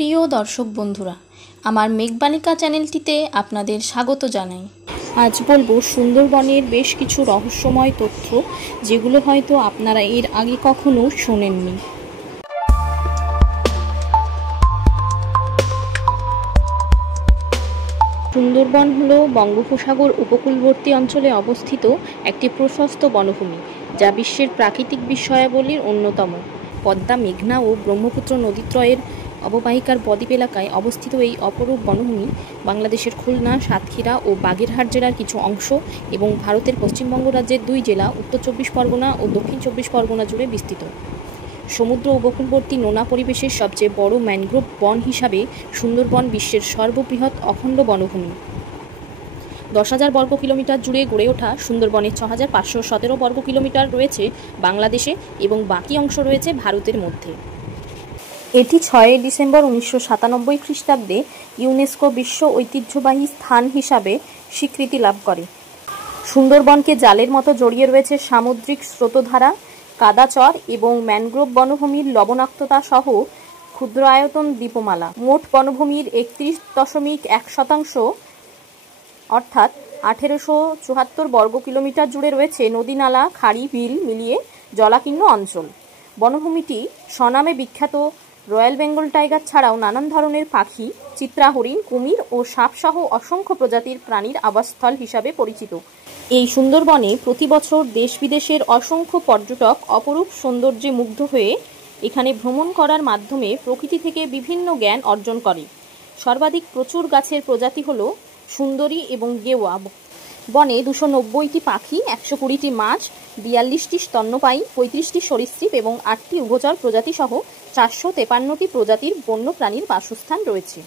প্রিয় দর্শক বন্ধুরা, আমার মেঘবালিকা চ্যানেলটিতে আপনাদের স্বাগত জানাই। আজ বলবো সুন্দরবনের বেশ কিছু রহস্যময় তথ্য, যেগুলো হয়তো আপনারা এর আগে কখনো শোনেননি। সুন্দরবন হলো বঙ্গোপসাগর উপকূলবর্তী অঞ্চলে অবস্থিত একটি প্রশস্ত বনভূমি, যা বিশ্বের প্রাকৃতিক বিস্ময়াবলীর অন্যতম। পদ্মা, মেঘনা ও ব্রহ্মপুত্র নদীত্রয়ের অববাহিকার বদ্বীপ এলাকায় অবস্থিত এই অপরূপ বনভূমি বাংলাদেশের খুলনা, সাতক্ষীরা ও বাগেরহাট জেলার কিছু অংশ এবং ভারতের পশ্চিমবঙ্গ রাজ্যের দুই জেলা উত্তর চব্বিশ পরগনা ও দক্ষিণ চব্বিশ পরগনা জুড়ে বিস্তৃত। সমুদ্র উপকূলবর্তী নোনা পরিবেশের সবচেয়ে বড় ম্যানগ্রোভ বন হিসাবে সুন্দরবন বিশ্বের সর্ববৃহৎ অখণ্ড বনভূমি। 10,000 বর্গ কিলোমিটার জুড়ে গড়ে ওঠা সুন্দরবনের 6,517 বর্গ কিলোমিটার রয়েছে বাংলাদেশে এবং বাকি অংশ রয়েছে ভারতের মধ্যে। এটি 6 ডিসেম্বর 1997 খ্রিস্টাব্দে ইউনেস্কো বিশ্ব ঐতিহ্যবাহী স্থান হিসাবে স্বীকৃতি লাভ করে। সুন্দরবনকে জালের মতো জড়িয়ে রয়েছে সামুদ্রিক স্রোতধারা, কাদাচর এবং ম্যানগ্রোভ বনভূমির লবণাক্ততা সহ ক্ষুদ্র আয়তন দ্বীপমালা। মোট বনভূমির 31.1% অর্থাৎ 1874 বর্গ কিলোমিটার জুড়ে রয়েছে নদী, নালা, খাড়ি, বিল মিলিয়ে জলাকীর্ণ অঞ্চল। বনভূমিটি স্বনামে বিখ্যাত রয়্যাল বেঙ্গল টাইগার ছাড়াও নানান ধরনের পাখি, চিত্রা হরিণ, কুমির ও সাপসহ অসংখ্য প্রজাতির প্রাণীর আবাসস্থল হিসাবে পরিচিত। এই সুন্দরবনে প্রতি বছর দেশ বিদেশের অসংখ্য পর্যটক অপরূপ সৌন্দর্যে মুগ্ধ হয়ে এখানে ভ্রমণ করার মাধ্যমে প্রকৃতি থেকে বিভিন্ন জ্ঞান অর্জন করে। সর্বাধিক প্রচুর গাছের প্রজাতি হল সুন্দরী এবং গেওয়া। বনে 290টি পাখি, 120টি মাছ, 42টি স্তন্যপায়ী, 35টি সরীসৃপ এবং 8টি উভচর প্রজাতি সহ 453টি প্রজাতির বন্য প্রাণীর বাসস্থান রয়েছে।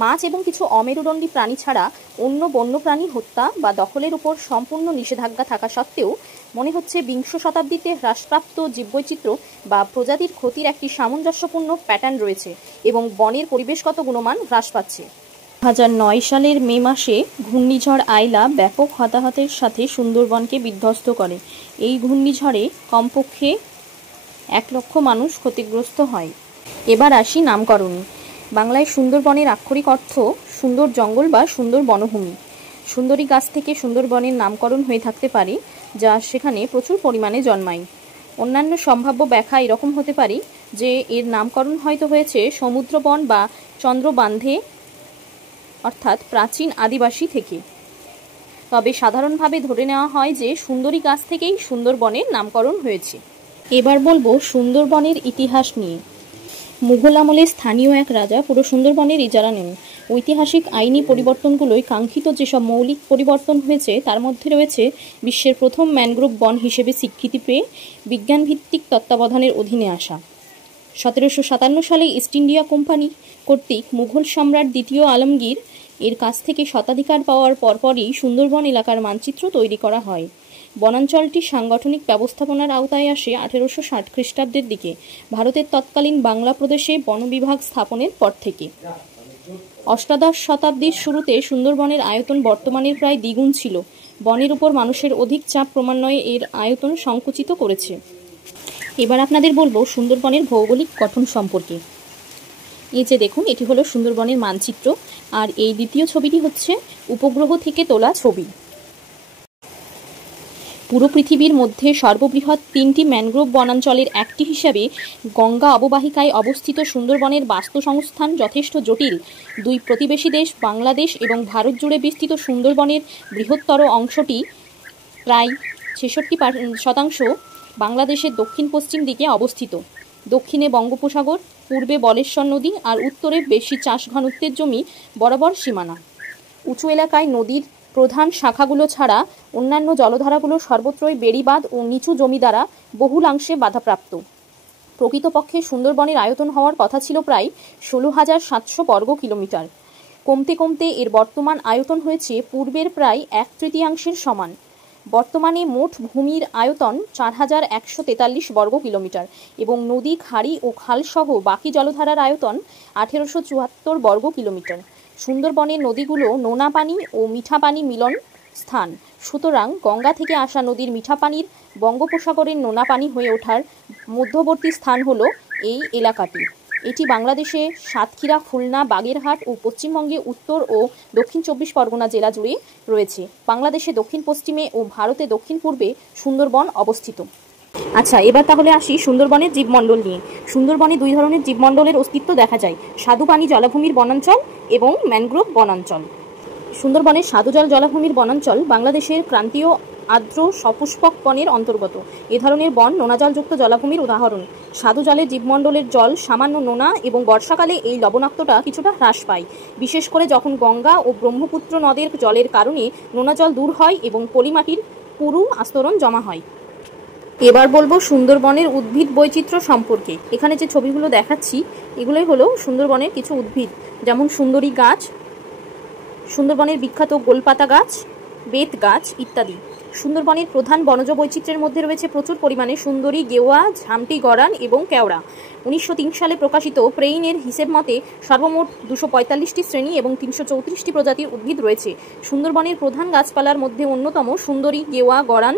মাছ এবং কিছু অমেরুদণ্ডী প্রাণী ছাড়া অন্য বন্যপ্রাণী হত্যা বা দখলের উপর সম্পূর্ণ নিষেধাজ্ঞা থাকা সত্ত্বেও মনে হচ্ছে বিংশ শতাব্দীতে হ্রাসপ্রাপ্ত জীববৈচিত্র্য বা প্রজাতির ক্ষতির একটি সামঞ্জস্যপূর্ণ প্যাটার্ন রয়েছে এবং বনের পরিবেশগত গুণমান হ্রাস পাচ্ছে। 2009 সালের মে মাসে ঘূর্ণিঝড় আইলা ব্যাপক হতাহতের সাথে সুন্দরবনকে বিধ্বস্ত করে। এই ঘূর্ণিঝড়ে কমপক্ষে 1 লক্ষ মানুষ ক্ষতিগ্রস্ত হয়। এবার আসি নামকরণে। বাংলায় সুন্দরবনের আক্ষরিক অর্থ সুন্দর জঙ্গল বা সুন্দর বনভূমি। সুন্দরী গাছ থেকে সুন্দরবনের নামকরণ হয়ে থাকতে পারে, যা সেখানে প্রচুর পরিমাণে জন্মায়। অন্যান্য সম্ভাব্য ব্যাখ্যা এরকম হতে পারে যে এর নামকরণ হয়তো হয়েছে সমুদ্রবন বা চন্দ্রবান্ধে, অর্থাৎ প্রাচীন আদিবাসী থেকে। তবে সাধারণভাবে ধরে নেওয়া হয় যে সুন্দরী গাছ থেকেই সুন্দরবনের নামকরণ হয়েছে। এবার বলবো সুন্দরবনের ইতিহাস নিয়ে। মুঘল আমলে স্থানীয় এক রাজা পুরো সুন্দরবনের ইজারা নেন। ঐতিহাসিক আইনি পরিবর্তনগুলোয় কাঙ্ক্ষিত যেসব মৌলিক পরিবর্তন হয়েছে তার মধ্যে রয়েছে বিশ্বের প্রথম ম্যানগ্রোভ বন হিসেবে স্বীকৃতি পেয়ে বিজ্ঞানভিত্তিক তত্ত্বাবধানের অধীনে আসা। 1757 সালে ইস্ট ইন্ডিয়া কোম্পানি কর্তৃক মুঘল সম্রাট দ্বিতীয় আলমগীর এর কাছ থেকে স্বত্বাধিকার পাওয়ার পরপরই সুন্দরবন এলাকার মানচিত্র তৈরি করা হয়। বনাঞ্চলটি সাংগঠনিক ব্যবস্থাপনার আওতায় আসে 1860 খ্রিস্টাব্দের দিকে ভারতের তৎকালীন বাংলা প্রদেশে বন বিভাগ স্থাপনের পর থেকে। অষ্টাদশ শতাব্দীর শুরুতে সুন্দরবনের আয়তন বর্তমানের প্রায় দ্বিগুণ ছিল। বনের উপর মানুষের অধিক চাপ ক্রমান্বয়ে এর আয়তন সংকুচিত করেছে। এবার আপনাদের বলবো সুন্দরবনের ভৌগোলিক গঠন সম্পর্কে। এই যে দেখুন, এটি হলো সুন্দরবনের মানচিত্র, আর এই দ্বিতীয় ছবিটি হচ্ছে উপগ্রহ থেকে তোলা ছবি। পুরো পৃথিবীর মধ্যে সর্ববৃহৎ 3টি ম্যানগ্রোভ বনাঞ্চলের একটি হিসাবে গঙ্গা অববাহিকায় অবস্থিত সুন্দরবনের বাস্তুসংস্থান যথেষ্ট জটিল। দুই প্রতিবেশী দেশ বাংলাদেশ এবং ভারত জুড়ে বিস্তৃত সুন্দরবনের বৃহত্তর অংশটি প্রায় 66% বাংলাদেশের দক্ষিণ পশ্চিম দিকে অবস্থিত। দক্ষিণে বঙ্গোপসাগর, পূর্বে বলেশ্বর নদী আর উত্তরে বেশি চাষ ঘনত্বের জমি বরাবর সীমানা। উঁচু এলাকায় নদীর প্রধান শাখাগুলো ছাড়া অন্যান্য জলধারাগুলো সর্বত্রই বেড়িবাঁধ ও নিচু জমি দ্বারা বহুলাংশে বাধাপ্রাপ্ত। প্রকৃতপক্ষে সুন্দরবনের আয়তন হওয়ার কথা ছিল প্রায় 16,700 বর্গ কিলোমিটার। কমতে কমতে এর বর্তমান আয়তন হয়েছে পূর্বের প্রায় 1/3 সমান। বর্তমানে মোট ভূমির আয়তন 4,143 বর্গ কিলোমিটার এবং নদী, খাড়ি ও খালসহ বাকি জলধারার আয়তন 1,874 বর্গ কিলোমিটার। সুন্দরবনের নদীগুলো নোনা পানি ও মিঠা পানি মিলন স্থান, সুতরাং গঙ্গা থেকে আসা নদীর মিঠা পানির বঙ্গোপসাগরের নোনা পানি হয়ে ওঠার মধ্যবর্তী স্থান হলো এই এলাকাটি। এটি বাংলাদেশে সাতক্ষীরা, খুলনা, বাগেরহাট ও পশ্চিমবঙ্গে উত্তর ও দক্ষিণ 24 পরগনা জেলা জুড়ে রয়েছে। বাংলাদেশে দক্ষিণ পশ্চিমে ও ভারতে দক্ষিণ পূর্বে সুন্দরবন অবস্থিত। আচ্ছা, এবার তাহলে আসি সুন্দরবনের জীবমণ্ডল নিয়ে। সুন্দরবনে দুই ধরনের জীবমণ্ডলের অস্তিত্ব দেখা যায়: স্বাদুপানি জলাভূমির বনাঞ্চল এবং ম্যানগ্রোভ বনাঞ্চল। সুন্দরবনের স্বাদুজল জলাভূমির বনাঞ্চল বাংলাদেশের ক্রান্তীয় আর্দ্র সপুষ্পক বনের অন্তর্গত। এ ধরনের বন নোনাজলযুক্ত জলাভূমির উদাহরণ। স্বাদু জলের জীবমণ্ডলের জল সামান্য নোনা এবং বর্ষাকালে এই লবণাক্ততা কিছুটা হ্রাস পায়, বিশেষ করে যখন গঙ্গা ও ব্রহ্মপুত্র নদের জলের কারণে নোনা জল দূর হয় এবং পলিমাটির পুরু আস্তরণ জমা হয়। এবার বলবো সুন্দরবনের উদ্ভিদ বৈচিত্র্য সম্পর্কে। এখানে যে ছবিগুলো দেখাচ্ছি এগুলোই হলো সুন্দরবনের কিছু উদ্ভিদ, যেমন সুন্দরী গাছ, সুন্দরবনের বিখ্যাত গোলপাতা গাছ, বেত গাছ ইত্যাদি। সুন্দরবনের প্রধান বনজ বৈচিত্র্যের মধ্যে রয়েছে প্রচুর পরিমাণে সুন্দরী, গেওয়া, ঝামটি গরান এবং কেওড়া। 1903 সালে প্রকাশিত প্রেইনের হিসেব মতে সর্বমোট 245টি শ্রেণী এবং 334টি প্রজাতির উদ্ভিদ রয়েছে। সুন্দরবনের প্রধান গাছপালার মধ্যে অন্যতম সুন্দরী, গেওয়া, গরান,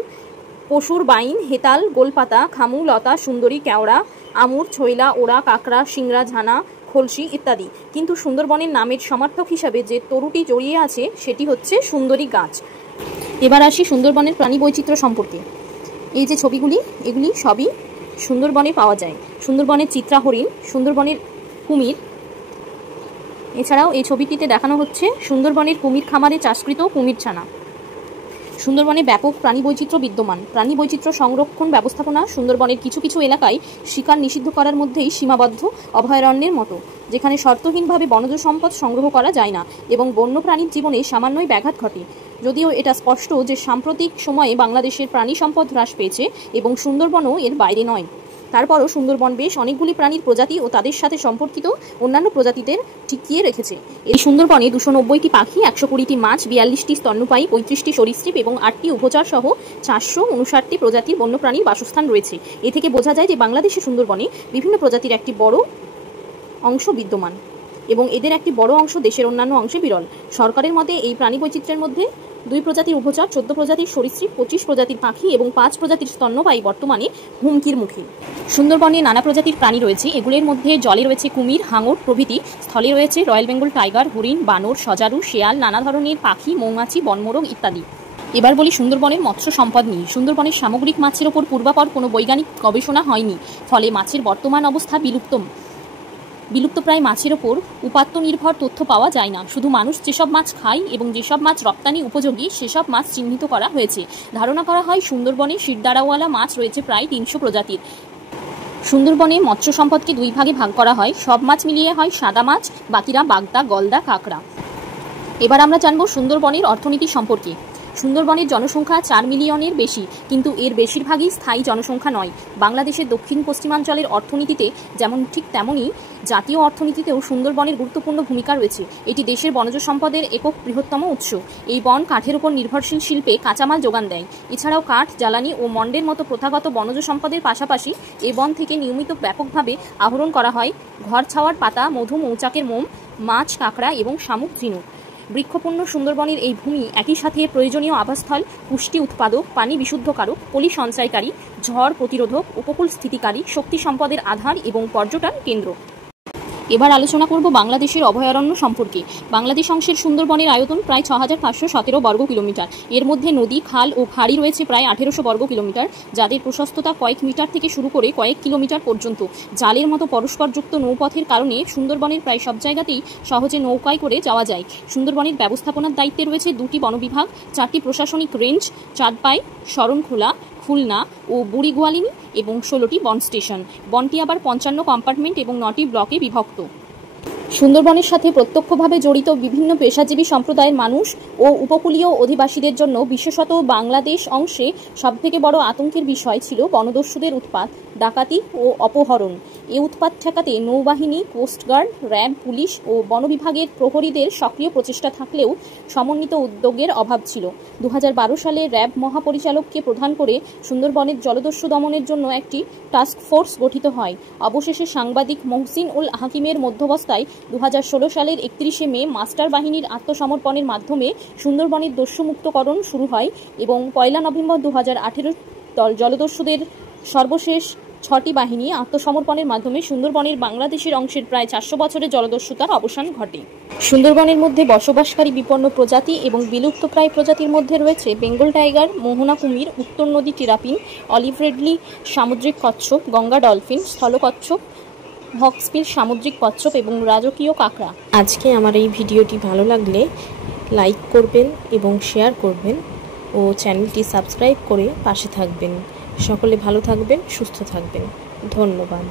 পশুর বাইন, হেতাল, গোলপাতা, খামু, লতা, সুন্দরী, কেওড়া, আমুর, ছইলা, ওড়া, কাঁকড়া, সিংড়া, ঝানা, খলসি ইত্যাদি। কিন্তু সুন্দরবনের নামের সমার্থক হিসাবে যে তরুটি জড়িয়ে আছে সেটি হচ্ছে সুন্দরী গাছ। এবার আসি সুন্দরবনের প্রাণী বৈচিত্র্য সম্পর্কে। এই যে ছবিগুলি, এগুলি সবই সুন্দরবনে পাওয়া যায়। সুন্দরবনের চিত্রা হরিণ, সুন্দরবনের কুমির। এছাড়াও এই ছবিটিতে দেখানো হচ্ছে সুন্দরবনের কুমির খামারে চাষকৃত কুমির ছানা। সুন্দরবনে ব্যাপক প্রাণী বৈচিত্র্য বিদ্যমান। প্রাণী বৈচিত্র্য সংরক্ষণ ব্যবস্থাপনা সুন্দরবনের কিছু কিছু এলাকায় শিকার নিষিদ্ধ করার মধ্যেই সীমাবদ্ধ, অভয়ারণ্যের মতো, যেখানে শর্তহীনভাবে বনজ সম্পদ সংগ্রহ করা যায় না এবং বন্য প্রাণীর জীবনে সামান্যই ব্যাঘাত ঘটে। যদিও এটা স্পষ্ট যে সাম্প্রতিক সময়ে বাংলাদেশের প্রাণী সম্পদ হ্রাস পেয়েছে এবং সুন্দরবনও এর বাইরে নয়, তারপরও সুন্দরবন বেশ অনেকগুলি প্রাণীর প্রজাতি ও তাদের সাথে সম্পর্কিত অন্যান্য প্রজাতিদের টিকিয়ে রেখেছে। এই সুন্দরবনে 290টি পাখি, 120টি মাছ, 42টি স্তন্যপায়ী, 35টি সরীসৃপ এবং 8টি উভচর সহ 459টি প্রজাতির বন্যপ্রাণীর বাসস্থান রয়েছে। এ থেকে বোঝা যায় যে বাংলাদেশের সুন্দরবনে বিভিন্ন প্রজাতির একটি বড় অংশ বিদ্যমান এবং এদের একটি বড় অংশ দেশের অন্যান্য অংশে বিরল। সরকারের মতে এই প্রাণী বৈচিত্র্যের মধ্যে 2 প্রজাতির উভচর, 14 প্রজাতির সরীসৃপ, 25 প্রজাতির পাখি এবং 5 প্রজাতির স্তন্যপায়ী বর্তমানে হুমকির মুখে। সুন্দরবনে নানা প্রজাতির প্রাণী রয়েছে। এগুলির মধ্যে জলে রয়েছে কুমির, হাঙর প্রভৃতি, স্থলে রয়েছে রয়্যাল বেঙ্গল টাইগার, হরিণ, বানর, সজারু, শেয়াল, নানা ধরনের পাখি, মৌমাছি, বনমোরগ ইত্যাদি। এবার বলি সুন্দরবনের মৎস্য সম্পদ নিয়ে। সুন্দরবনের সামগ্রিক মাছের ওপর পূর্বাপর কোনো বৈজ্ঞানিক গবেষণা হয়নি, ফলে মাছের বর্তমান অবস্থা বিলুপ্তপ্রায় মাছের ওপর উপাত্ত নির্ভর তথ্য পাওয়া যায় না। শুধু মানুষ যেসব মাছ খায় এবং যেসব মাছ রপ্তানি উপযোগী সেসব মাছ চিহ্নিত করা হয়েছে। ধারণা করা হয় সুন্দরবনে শিরদাঁড়াওয়ালা মাছ রয়েছে প্রায় 300 প্রজাতির। সুন্দরবনে মৎস্য সম্পদকে 2 ভাগে ভাগ করা হয়। সব মাছ মিলিয়ে হয় সাদা মাছ, বাকিরা বাগদা, গলদা, কাঁকড়া। এবার আমরা জানব সুন্দরবনের অর্থনীতি সম্পর্কে। সুন্দরবনের জনসংখ্যা 4 মিলিয়নের বেশি, কিন্তু এর বেশিরভাগই স্থায়ী জনসংখ্যা নয়। বাংলাদেশের দক্ষিণ পশ্চিমাঞ্চলের অর্থনীতিতে যেমন ঠিক তেমনই জাতীয় অর্থনীতিতেও সুন্দরবনের গুরুত্বপূর্ণ ভূমিকা রয়েছে। এটি দেশের বনজ সম্পদের একক বৃহত্তম উৎস। এই বন কাঠের উপর নির্ভরশীল শিল্পে কাঁচামাল যোগান দেয়। এছাড়াও কাঠ, জ্বালানি ও মন্ডের মতো প্রথাগত বনজ সম্পদের পাশাপাশি এই বন থেকে নিয়মিত ব্যাপকভাবে আহরণ করা হয় ঘর ছাওয়ার পাতা, মধু, মৌচাকের মোম, মাছ, কাঁকড়া এবং শামুক, ঝিনুক। বৃক্ষপূর্ণ সুন্দরবনের এই ভূমি একই সাথে প্রয়োজনীয় আবাসস্থল, পুষ্টি উৎপাদক, পানি বিশুদ্ধকারক, পলি সঞ্চয়কারী, ঝড় প্রতিরোধক, উপকূল স্থিতিকারী, শক্তি সম্পদের আধার এবং পর্যটন কেন্দ্র। এবার আলোচনা করব বাংলাদেশের অভয়ারণ্য সম্পর্কে। বাংলাদেশ অংশের সুন্দরবনের আয়তন প্রায় 6517 বর্গ কিলোমিটার। এর মধ্যে নদী, খাল ও খাড়ি রয়েছে প্রায় 1800 বর্গ কিলোমিটার, যাদের প্রশস্ততা কয়েক মিটার থেকে শুরু করে কয়েক কিলোমিটার পর্যন্ত। জালের মতো পরস্পরযুক্ত নৌপথের কারণে সুন্দরবনের প্রায় সব জায়গাতেই সহজে নৌকায় করে যাওয়া যায়। সুন্দরবনের ব্যবস্থাপনার দায়িত্বে রয়েছে 2টি বনবিভাগ, 4টি প্রশাসনিক রেঞ্জ, চাঁদপাই, শরণখোলা, খুলনা ও বুড়িগোয়ালিনি এবং 16টি বন স্টেশন। বনটি আবার 55 কম্পার্টমেন্ট এবং 9টি ব্লকে বিভক্ত। সুন্দরবনের সাথে প্রত্যক্ষভাবে জড়িত বিভিন্ন পেশাজীবী সম্প্রদায়ের মানুষ ও উপকূলীয় অধিবাসীদের জন্য বিশেষত বাংলাদেশ অংশে সবথেকে বড় আতঙ্কের বিষয় ছিল বনদস্যুদের উৎপাত, ডাকাতি ও অপহরণ। এ উৎপাত ঠেকাতে নৌবাহিনী, কোস্টগার্ড, র্যাব, পুলিশ ও বন বিভাগের প্রহরীদের সক্রিয় প্রচেষ্টা থাকলেও সমন্বিত উদ্যোগের অভাব ছিল। 2012 সালে র্যাব মহাপরিচালককে প্রধান করে সুন্দরবনের জলদস্যু দমনের জন্য একটি টাস্ক ফোর্স গঠিত হয়। অবশেষে সাংবাদিক মহসিন উল হাকিমের মধ্যবস্থায় 2016 সালের 31শে মে মাস্টার বাহিনীর আত্মসমর্পণের মাধ্যমে সুন্দরবনের দস্যুমুক্তকরণ শুরু হয় এবং 1 নভেম্বর 2018 জলদস্যুদের সর্বশেষ 6টি বাহিনী আত্মসমর্পণের মাধ্যমে সুন্দরবনের বাংলাদেশের অংশের প্রায় 400 বছরের জলদস্যুতার অবসান ঘটে। সুন্দরবনের মধ্যে বসবাসকারী বিপন্ন প্রজাতি এবং বিলুপ্তপ্রায় প্রজাতির মধ্যে রয়েছে বেঙ্গল টাইগার, মোহনা কুমির, উত্তর নদী টিরাপিন, অলিভ রেডলি সামুদ্রিক কচ্ছপ, গঙ্গা ডলফিন, স্থল কচ্ছপ, হকসবিল সামুদ্রিক কচ্ছপ এবং রাজকীয় কাঁকড়া। আজকে আমার এই ভিডিওটি ভালো লাগলে লাইক করবেন এবং শেয়ার করবেন ও চ্যানেলটি সাবস্ক্রাইব করে পাশে থাকবেন। সকলে ভালো থাকবেন, সুস্থ থাকবেন। ধন্যবাদ।